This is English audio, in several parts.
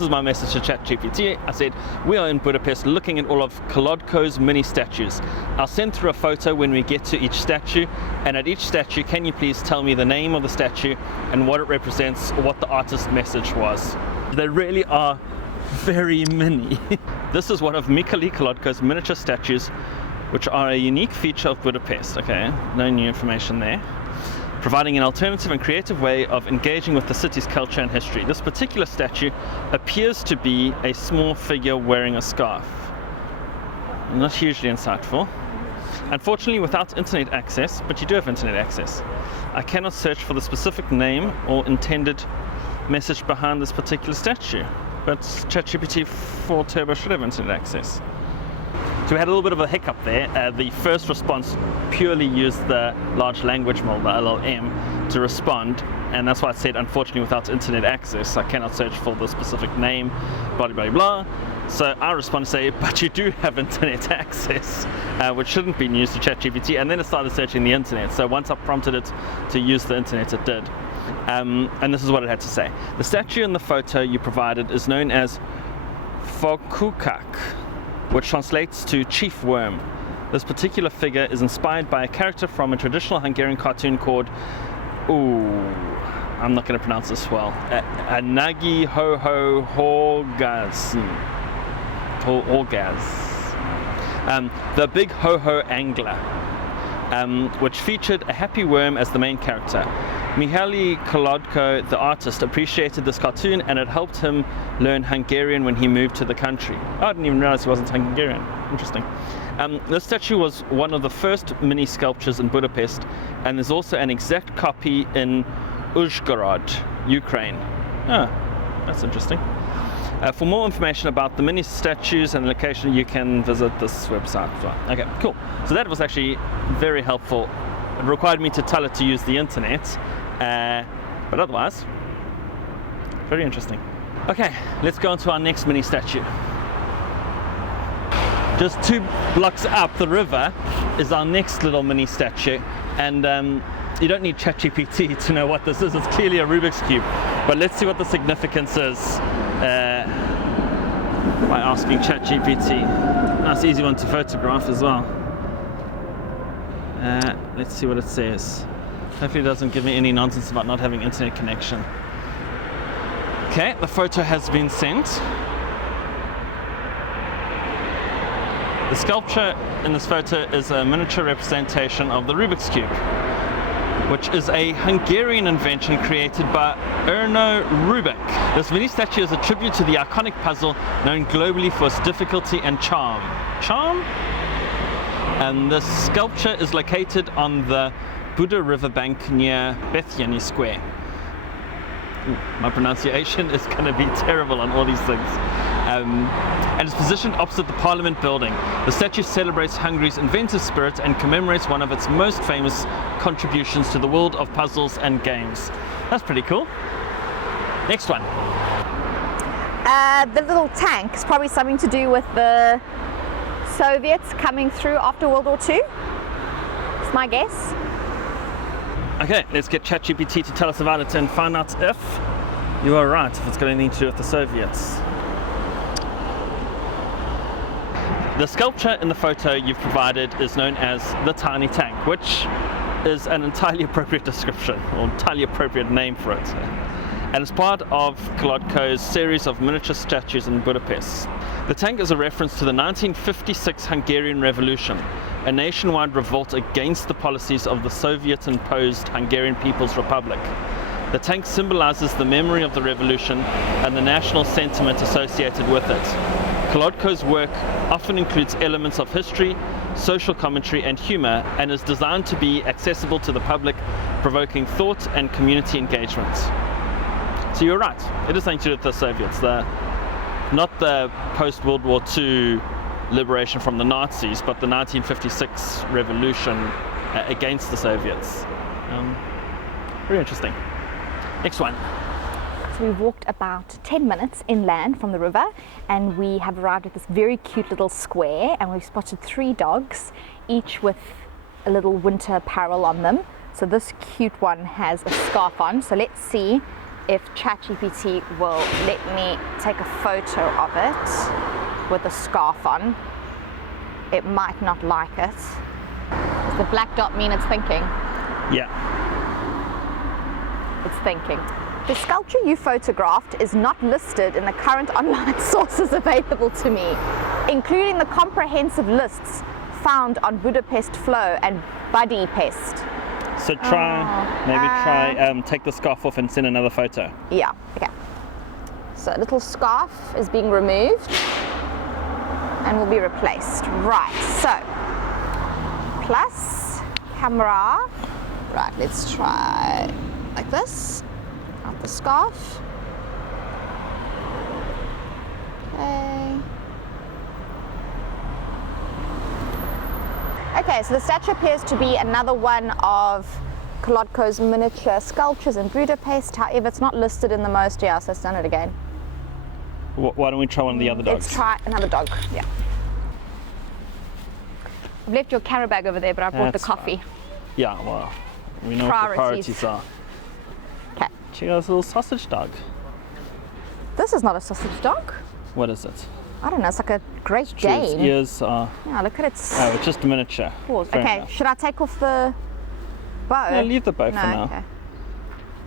This is my message to ChatGPT. I said, we are in Budapest looking at all of Kolodko's mini statues. I'll send through a photo when we get to each statue, and at each statue, can you please tell me the name of the statue and what it represents, or what the artist's message was. They really are very mini. This is one of Mikhail Kolodko's miniature statues, which are a unique feature of Budapest. Okay, no new information there. Providing an alternative and creative way of engaging with the city's culture and history. This particular statue appears to be a small figure wearing a scarf. Not hugely insightful. Unfortunately, without internet access, but you do have internet access, I cannot search for the specific name or intended message behind this particular statue. But ChatGPT 4 Turbo should have internet access. So we had a little bit of a hiccup there. The first response purely used the large language model, the LLM, to respond, and that's why I said, unfortunately, without internet access, I cannot search for the specific name, blah, blah, blah. So I respond to say, but you do have internet access, which shouldn't be news to ChatGPT, and then it started searching the internet. So once I prompted it to use the internet, it did. And this is what it had to say. The statue in the photo you provided is known as Fokukak, which translates to chief worm. This particular figure is inspired by a character from a traditional Hungarian cartoon called, I'm not going to pronounce this well, Anagi Ho-Ho Horgaz. The Big Ho-Ho Angler, which featured a happy worm as the main character. Mihaly Kolodko, the artist, appreciated this cartoon, and it helped him learn Hungarian when he moved to the country. Oh, I didn't even realize he wasn't Hungarian. Interesting. This statue was one of the first mini sculptures in Budapest, and there's also an exact copy in Uzhgorod, Ukraine. Oh, that's interesting. For more information about the mini statues and the location, you can visit this website as well. Okay, cool. So that was actually very helpful. It required me to tell it to use the internet, but otherwise, very interesting. Okay, let's go on to our next mini statue. Just 2 blocks up the river is our next little mini statue, and you don't need ChatGPT to know what this is. It's clearly a Rubik's Cube, but let's see what the significance is by asking ChatGPT. Nice easy one to photograph as well. Let's see what it says. Hopefully it doesn't give me any nonsense about not having internet connection. Okay, the photo has been sent. The sculpture in this photo is a miniature representation of the Rubik's Cube, which is a Hungarian invention created by Erno Rubik. This mini statue is a tribute to the iconic puzzle known globally for its difficulty and charm. Charm? And the sculpture is located on the Buda riverbank near Bethany Square. My pronunciation is going to be terrible on all these things. And it's positioned opposite the Parliament building. The statue celebrates Hungary's inventive spirit and commemorates one of its most famous contributions to the world of puzzles and games. That's pretty cool. Next one. The little tank is probably something to do with the Soviets coming through after World War II. It's my guess. Okay, let's get ChatGPT to tell us about it and find out if you are right, if it's got anything to do with the Soviets. The sculpture in the photo you've provided is known as the Tiny Tank, which is an entirely appropriate description, or entirely appropriate name for it. And it's part of Kolodko's series of miniature statues in Budapest. The tank is a reference to the 1956 Hungarian Revolution, a nationwide revolt against the policies of the Soviet-imposed Hungarian People's Republic. The tank symbolizes the memory of the revolution and the national sentiment associated with it. Kolodko's work often includes elements of history, social commentary, and humor, and is designed to be accessible to the public, provoking thought and community engagement. So you're right, it is something to do with the Soviets, not the post-World War II liberation from the Nazis, but the 1956 revolution against the Soviets. Very interesting. Next one. So we walked about 10 minutes inland from the river, and we have arrived at this very cute little square, and we've spotted 3 dogs, each with a little winter apparel on them. So this cute one has a scarf on, so let's see if ChatGPT will let me take a photo of it with a scarf on. It might not like it. Does the black dot mean it's thinking? Yeah. It's thinking. The sculpture you photographed is not listed in the current online sources available to me, including the comprehensive lists found on Budapest Flow and Budapest. So try, take the scarf off and send another photo. Yeah, okay. So a little scarf is being removed and will be replaced. Right, so plus camera. Right, let's try like this. Out the scarf. Okay. Okay, so the statue appears to be another one of Kolodko's miniature sculptures in Budapest. However, it's not listed in the most. Yeah, so it's done it again. Why don't we try one of the other dogs? Let's try another dog. Yeah. I've left your camera bag over there, but I brought the coffee. Fine. Yeah, well, we know what the priorities are. Okay. Check out this little sausage dog. This is not a sausage dog. What is it? I don't know, it's like a Great Its Dane. ears are... Yeah, look at its... Oh, it's just a miniature. paws. Fair Okay, enough. should I take off the bow? No, leave the bow for now. Okay.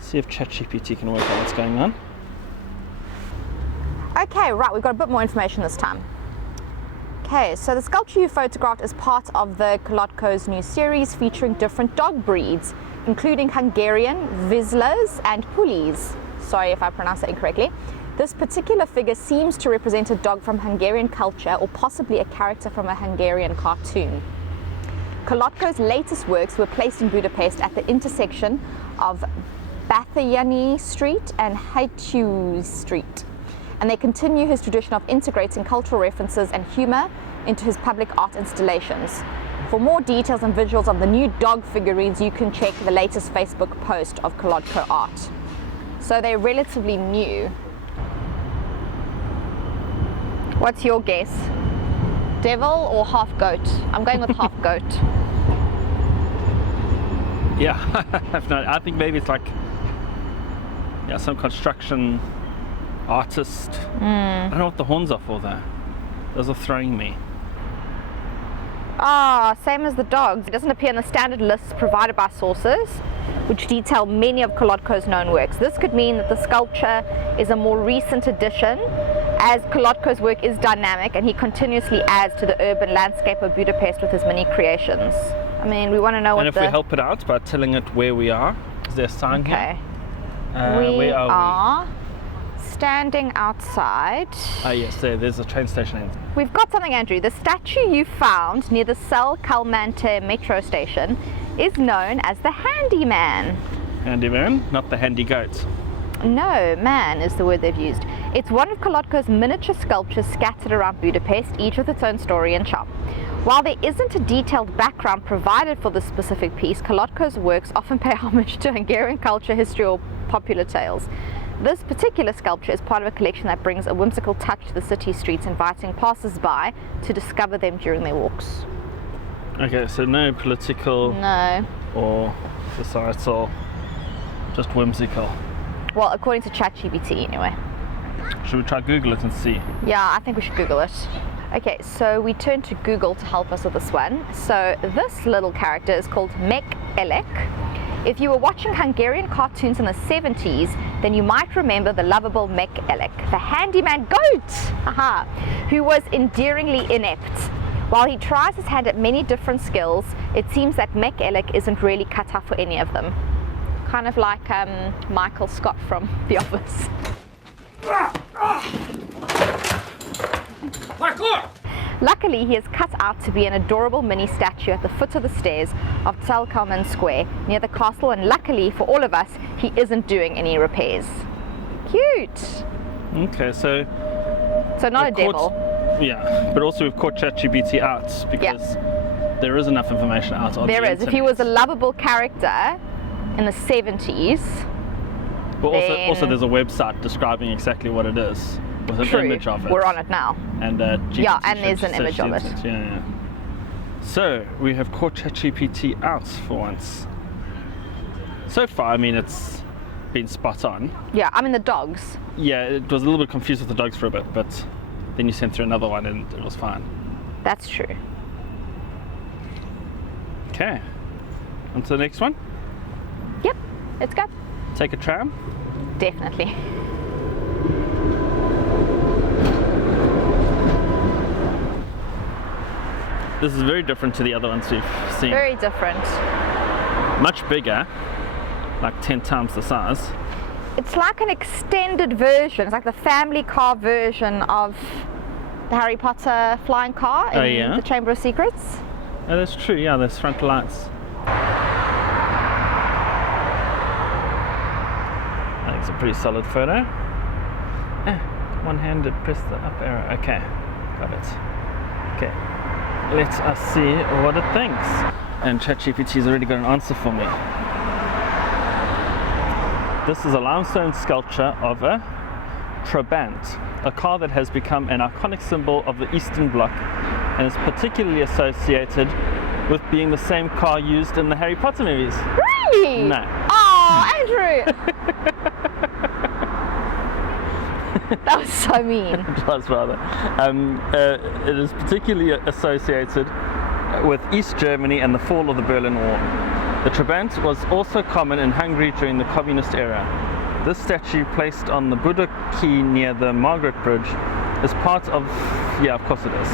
See if ChatGPT can work out what's going on. Okay, right, we've got a bit more information this time. Okay, so the sculpture you photographed is part of the Kolodko's new series featuring different dog breeds, including Hungarian, Vizslas, and Pulleys. Sorry if I pronounced that incorrectly. This particular figure seems to represent a dog from Hungarian culture or possibly a character from a Hungarian cartoon. Kolodko's latest works were placed in Budapest at the intersection of Bathanyani Street and Haitú Street, and they continue his tradition of integrating cultural references and humor into his public art installations. For more details and visuals of the new dog figurines, you can check the latest Facebook post of Kolodko art. So they're relatively new. What's your guess? Devil or half goat? I'm going with half goat. Yeah, I think maybe it's like, yeah, some construction artist. I don't know what the horns are for though. Those are throwing me. Ah, same as the dogs. It doesn't appear in the standard lists provided by sources, which detail many of Kolodko's known works. This could mean that the sculpture is a more recent addition, as Kolodko's work is dynamic and he continuously adds to the urban landscape of Budapest with his many creations. I mean, we want to know what And if we help it out by telling it where we are, is there a sign here? We where are standing outside. Oh yes, there's a train station. We've got something, Andrew. The statue you found near the Cel Calmante metro station is known as the Handyman. Handyman, not the handy goat. No, man is the word they've used. It's one of Kolodko's miniature sculptures scattered around Budapest, each with its own story and charm. While there isn't a detailed background provided for this specific piece, Kolodko's works often pay homage to Hungarian culture, history, or popular tales. This particular sculpture is part of a collection that brings a whimsical touch to the city streets, inviting passers-by to discover them during their walks. Okay, so no political or societal, just whimsical. Well, according to ChatGPT anyway. Should we try Google it and see? Yeah, I think we should Google it. Okay, so we turn to Google to help us with this one. So this little character is called Mek Elek. If you were watching Hungarian cartoons in the 70s, then you might remember the lovable Mek Elek, the handyman goat, who was endearingly inept. While he tries his hand at many different skills, it seems that Mek Elek isn't really cut out for any of them. Kind of like Michael Scott from The Office. Luckily, he is cut out to be an adorable mini statue at the foot of the stairs of Cel Calmante Square near the castle, and luckily for all of us, he isn't doing any repairs. Cute! Okay, so not a devil. Yeah, but also we've caught ChatGPT out because there is enough information out on the internet. There is. If he was a lovable character in the 70s. But also there's a website describing exactly what it is with an image of it. We're on it now. And GPT and there's an image of it. Yeah. So we have caught ChatGPT out for once. So far, I mean, it's been spot on. Yeah, I mean the dogs. Yeah, it was a little bit confused with the dogs for a bit, but then you sent through another one and it was fine. That's true. Okay, on to the next one. Yep, let's go. Take a tram. Definitely. This is very different to the other ones we've seen. Very different. Much bigger, like 10 times the size. It's like an extended version. It's like the family car version of the Harry Potter flying car in the Chamber of Secrets. Oh, that's true, yeah, there's front lights. I think it's a pretty solid photo. One-handed, press the up arrow. Okay, got it. Okay, let us see what it thinks. And ChatGPT's already got an answer for me. This is a limestone sculpture of a Trabant, a car that has become an iconic symbol of the Eastern Bloc and is particularly associated with being the same car used in the Harry Potter movies. Really? No. Oh, Andrew! That was so mean. It was rather. It is particularly associated with East Germany and the fall of the Berlin Wall. The Trabant was also common in Hungary during the communist era. This statue, placed on the Buda Quay near the Margaret Bridge, is part of... Yeah, of course it is.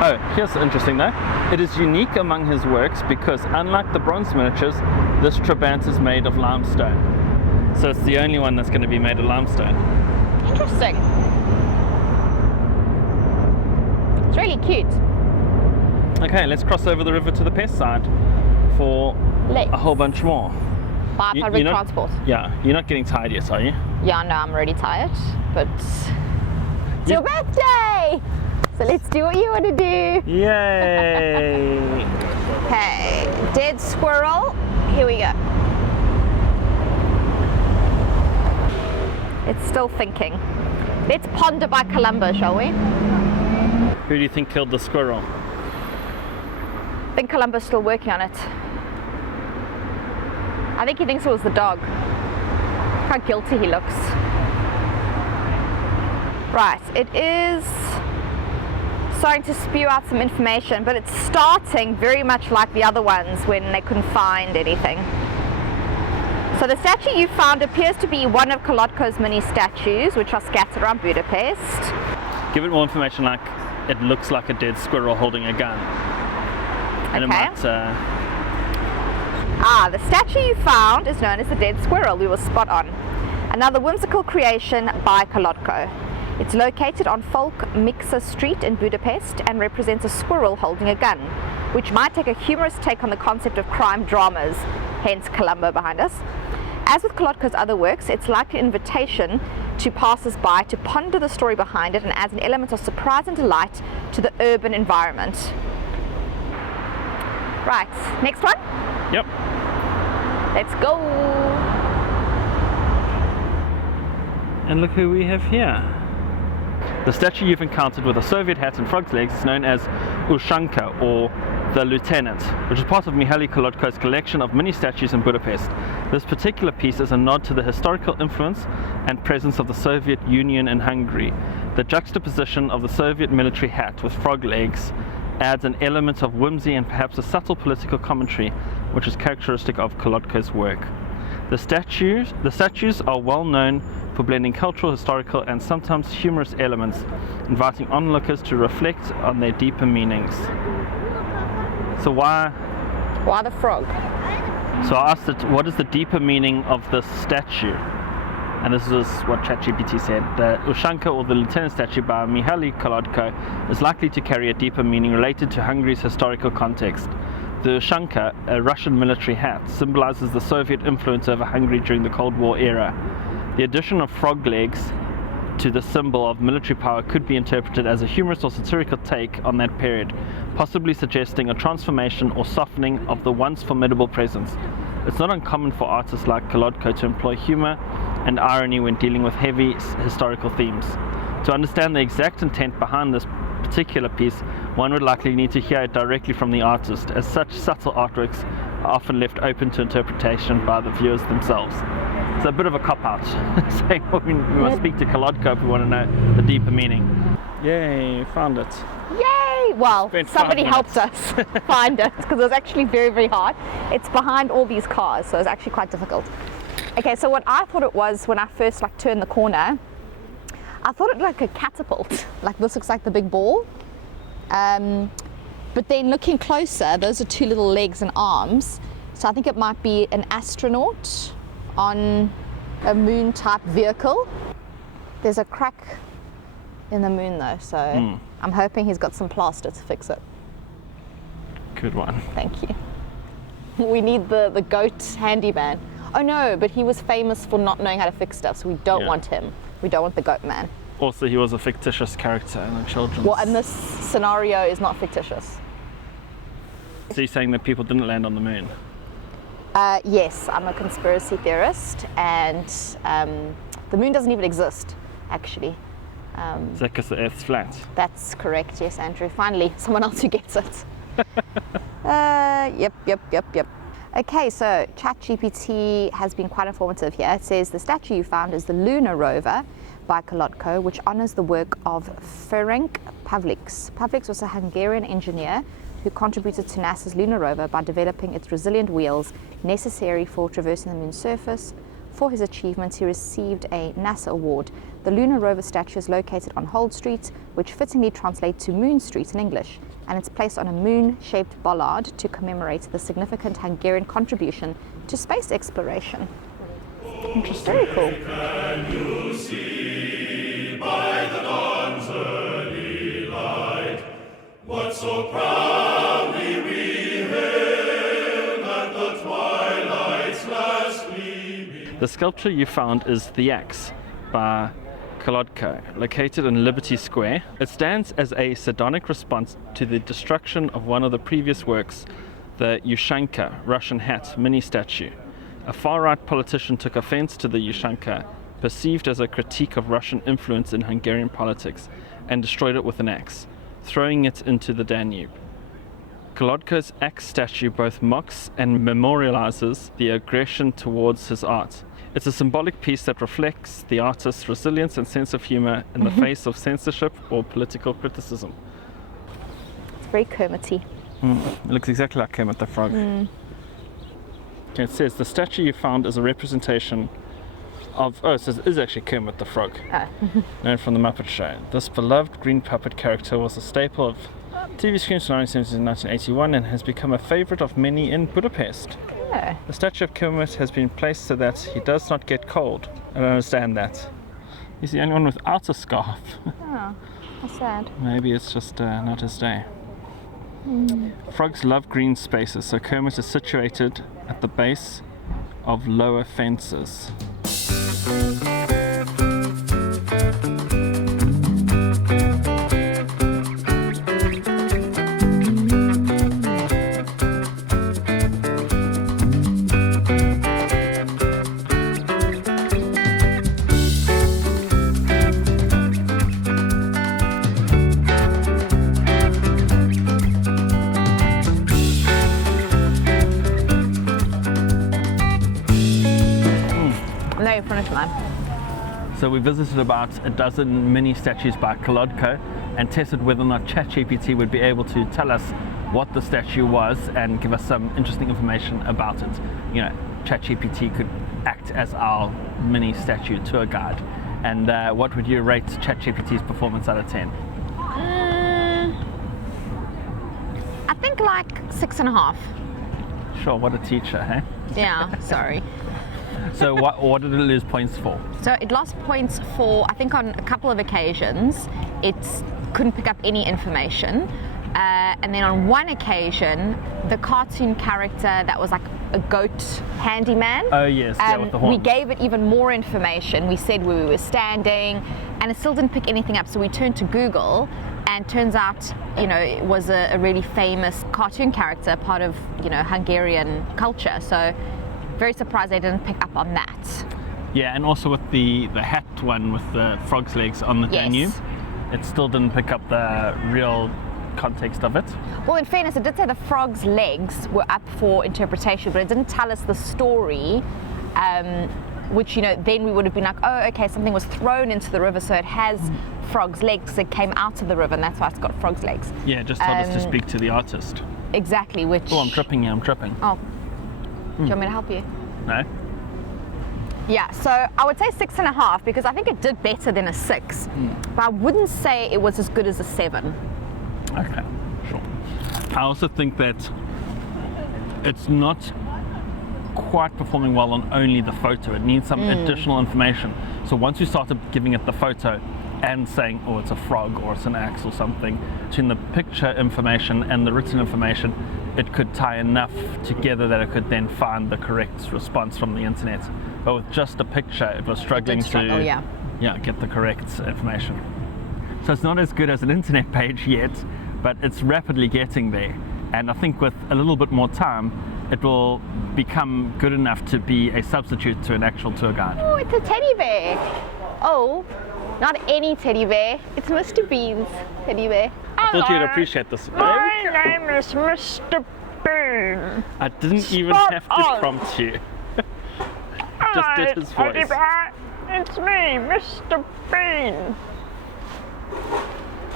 Oh, here's interesting though. It is unique among his works because, unlike the bronze miniatures, this Trabant is made of limestone. So it's the only one that's going to be made of limestone. Interesting. It's really cute. Okay, let's cross over the river to the Pest side for a whole bunch more. By public transport. Yeah, you're not getting tired yet, are you? Yeah, no, I'm already tired, but it's your birthday! So let's do what you want to do. Yay! Okay, dead squirrel. Here we go. It's still thinking. Let's ponder by Columbo, shall we? Who do you think killed the squirrel? I think Columbo's still working on it. I think he thinks it was the dog. How guilty he looks. Right, it is starting to spew out some information, but it's starting very much like the other ones when they couldn't find anything. So the statue you found appears to be one of Kolodko's mini statues, which are scattered around Budapest. Give it more information, like it looks like a dead squirrel holding a gun. And it might, the statue you found is known as the dead squirrel. We were spot on. Another whimsical creation by Kolodko. It's located on Folk Mixer Street in Budapest and represents a squirrel holding a gun, which might take a humorous take on the concept of crime dramas, hence Columbo behind us. As with Kolodko's other works, it's like an invitation to passers-by to ponder the story behind it and adds an element of surprise and delight to the urban environment. Right, next one? Yep. Let's go! And look who we have here. The statue you've encountered with a Soviet hat and frog's legs is known as Ushanka, or the Lieutenant, which is part of Mihaly Kolodko's collection of mini statues in Budapest. This particular piece is a nod to the historical influence and presence of the Soviet Union in Hungary. The juxtaposition of the Soviet military hat with frog legs adds an element of whimsy and perhaps a subtle political commentary, which is characteristic of Kolodko's work. The statues are well known for blending cultural, historical, and sometimes humorous elements, inviting onlookers to reflect on their deeper meanings. So why the frog? So I asked it, what is the deeper meaning of this statue? And this is what ChatGPT said. The Ushanka, or the Lieutenant statue by Mihaly Kolodko, is likely to carry a deeper meaning related to Hungary's historical context. The Ushanka, a Russian military hat, symbolizes the Soviet influence over Hungary during the Cold War era. The addition of frog legs to the symbol of military power could be interpreted as a humorous or satirical take on that period, possibly suggesting a transformation or softening of the once formidable presence. It's not uncommon for artists like Kolodko to employ humor and irony when dealing with heavy historical themes. To understand the exact intent behind this particular piece, one would likely need to hear it directly from the artist, as such subtle artworks are often left open to interpretation by the viewers themselves. It's a bit of a cop-out, saying we must speak to Kolodko if we want to know the deeper meaning. Yay, found it. Yay! Well, Spent somebody 5 helped us find it because it was actually very, very hard. It's behind all these cars, so it's actually quite difficult. Okay, so what I thought it was when I first turned the corner, I thought it like a catapult. Like this looks like the big ball. But then looking closer, those are 2 little legs and arms. So I think it might be an astronaut on a moon type vehicle. There's a crack in the moon though, so I'm hoping he's got some plaster to fix it. Good one. Thank you. We need the goat handyman. Oh no, but he was famous for not knowing how to fix stuff, so we don't want him. We don't want the goat man. Also, he was a fictitious character in the children's. Well, and this scenario is not fictitious. So you're saying that people didn't land on the moon? Yes, I'm a conspiracy theorist, and the moon doesn't even exist, actually. Is that because the Earth's flat? That's correct, yes, Andrew. Finally, someone else who gets it. Yep. Okay, so ChatGPT has been quite informative here. It says the statue you found is the Lunar Rover by Kolodko, which honors the work of Ferenc Pavliks. Pavliks was a Hungarian engineer who contributed to NASA's lunar rover by developing its resilient wheels necessary for traversing the moon's surface. For his achievements, he received a NASA award. The lunar rover statue is located on Hold Street, which fittingly translates to Moon Street in English, and it's placed on a moon-shaped bollard to commemorate the significant Hungarian contribution to space exploration. Interesting. Very cool. Can you see by the dawn's early light what so proudly we hailed at the twilight's last gleaming? The sculpture you found is The Axe by Kolodko, located in Liberty Square. It stands as a sardonic response to the destruction of one of the previous works, the Ushanka Russian hat mini statue. A far-right politician took offense to the Ushanka, perceived as a critique of Russian influence in Hungarian politics, and destroyed it with an axe, throwing it into the Danube. Kolodko's axe statue both mocks and memorializes the aggression towards his art. It's a symbolic piece that reflects the artist's resilience and sense of humor in the face of censorship or political criticism. It's very Kermit-y. It looks exactly like Kermit the Frog. Okay, it says the statue you found is a representation of, it says it is actually Kermit the Frog, known from the Muppet Show. This beloved green puppet character was a staple of TV screens from 1970 and 1981 and has become a favorite of many in Budapest. Yeah. The statue of Kermit has been placed so that he does not get cold. I don't understand that. He's the only one without a scarf. Oh, that's sad. Maybe it's just not his day. Frogs love green spaces, so Kermit is situated at the base of lower fences. No, in front of mine. So we visited about a dozen mini statues by Kolodko and tested whether or not ChatGPT would be able to tell us what the statue was and give us some interesting information about it. You know, ChatGPT could act as our mini statue tour guide. And what would you rate ChatGPT's performance out of 10? I think like 6.5. Sure, what a teacher, hey? Yeah, sorry. So what did it lose points for? So it lost points for, I think on a couple of occasions, it couldn't pick up any information. And then on one occasion, the cartoon character that was like a goat handyman. Oh yes, yeah, with the horns. We gave it even more information. We said where we were standing, and it still didn't pick anything up. So we turned to Google, and turns out, you know, it was a really famous cartoon character, part of, you know, Hungarian culture. So very surprised they didn't pick up on that. Yeah, and also with the hat one with the frog's legs on the Yes. Danube, it still didn't pick up the real context of it. Well, in fairness, it did say the frog's legs were up for interpretation, but it didn't tell us the story, which, you know, then we would have been like, oh, okay, something was thrown into the river, so it has frog's legs. It came out of the river, and that's why it's got frog's legs. Yeah, just told us to speak to the artist. Exactly, which... Oh, I'm tripping here, I'm tripping. Oh, do you want me to help you? No? Yeah, so I would say 6.5 because I think it did better than a 6, but I wouldn't say it was as good as a 7. Okay, sure. I also think that it's not quite performing well on only the photo. It needs some additional information. So once you started giving it the photo and saying, oh, it's a frog or it's an axe or something, between the picture information and the written information, it could tie enough together that it could then find the correct response from the internet. But with just a picture, it was struggling to get the correct information. So it's not as good as an internet page yet, but it's rapidly getting there. And I think with a little bit more time, it will become good enough to be a substitute to an actual tour guide. Oh, it's a teddy bear. Oh, not any teddy bear. It's Mr. Bean's teddy bear. I thought you'd appreciate this. My name is Mr. Bean. I didn't even have to prompt you. Just did his voice. It's me, Mr. Bean.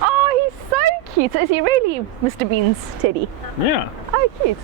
Oh, he's so cute. So is he really Mr. Bean's teddy? Yeah. Oh, cute.